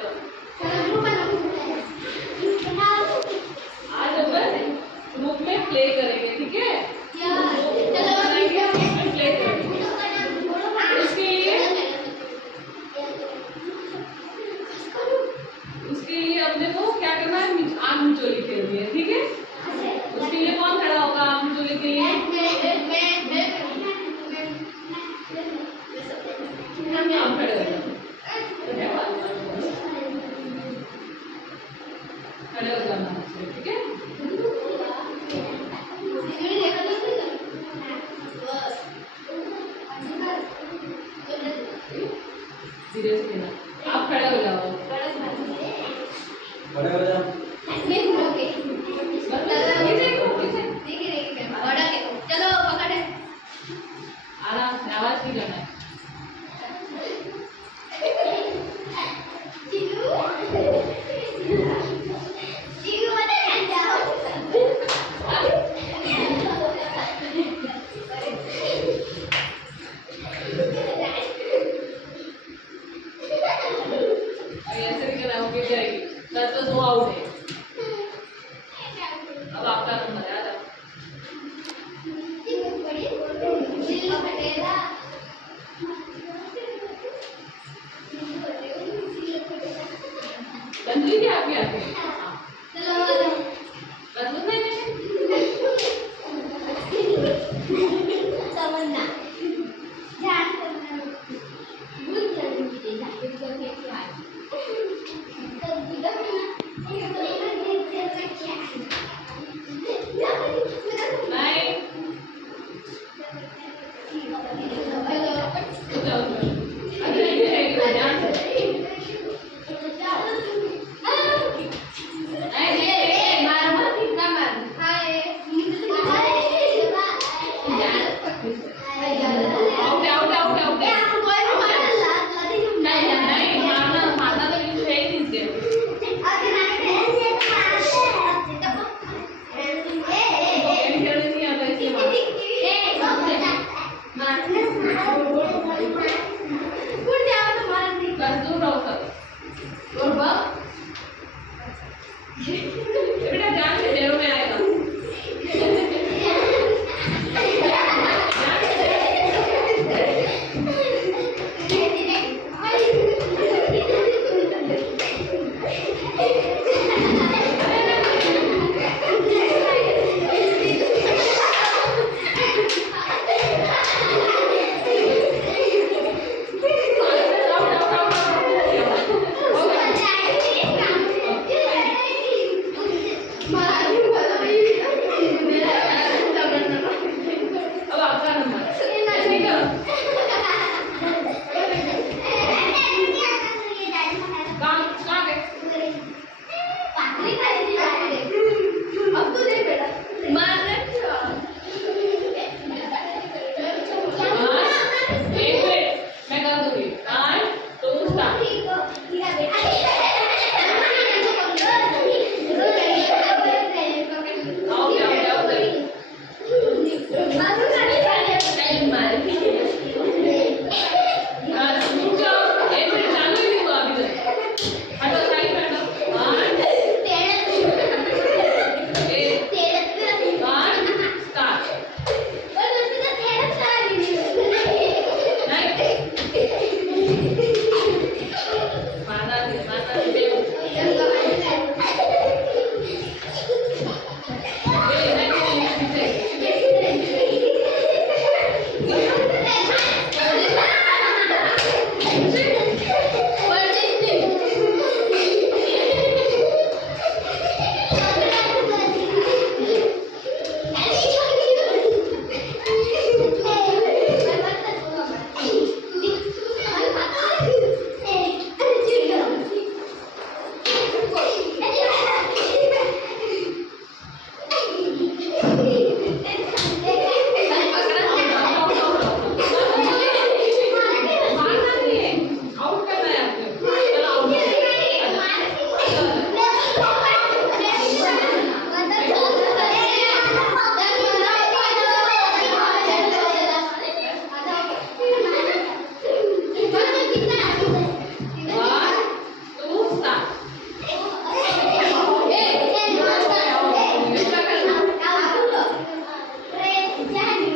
आज अपन ग्रुप में प्ले करेंगे, ठीक है? प्ले करेंगे। उसके लिए अपने को क्या करना है, आम मिचोली खेलनी है, ठीक है? उसके लिए कौन खड़ा होगा आम मिचोली के लिए? आप खड़े हो जाओ, खड़े हो जाना, ठीक है? धीरे से खेलना। आप खड़े हो जाओ, खड़े हो जाओ। चलो पकड़े, आराम से, आवाज नहीं करना है। ऐसे भी करना होगी, जाएगी 10 तो 2 आउट है। अब आपका नंबर है, आ जाओ। बंदी भी आप भी आते हैं। बंदूक नहीं Jangan